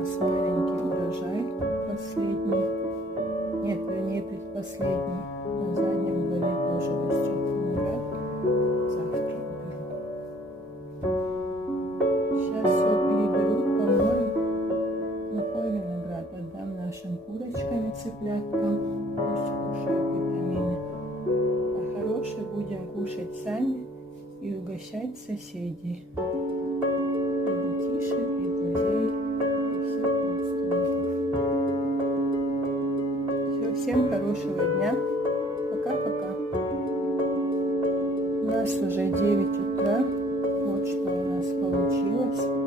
нас маленький урожай, последний. Нет, вернее, предпоследний. На заднем дворе тоже растет виноград. Завтра уберу. Сейчас все переберу, помою. Плохой виноград отдам нашим курочкам и цыпляткам. Пусть кушают витамины. А хороший будем кушать сами и угощать соседей. И детишек, и друзей, и всех родственников. Все, всем хорошего дня. Пока-пока. У нас уже 9 утра. Вот что у нас получилось.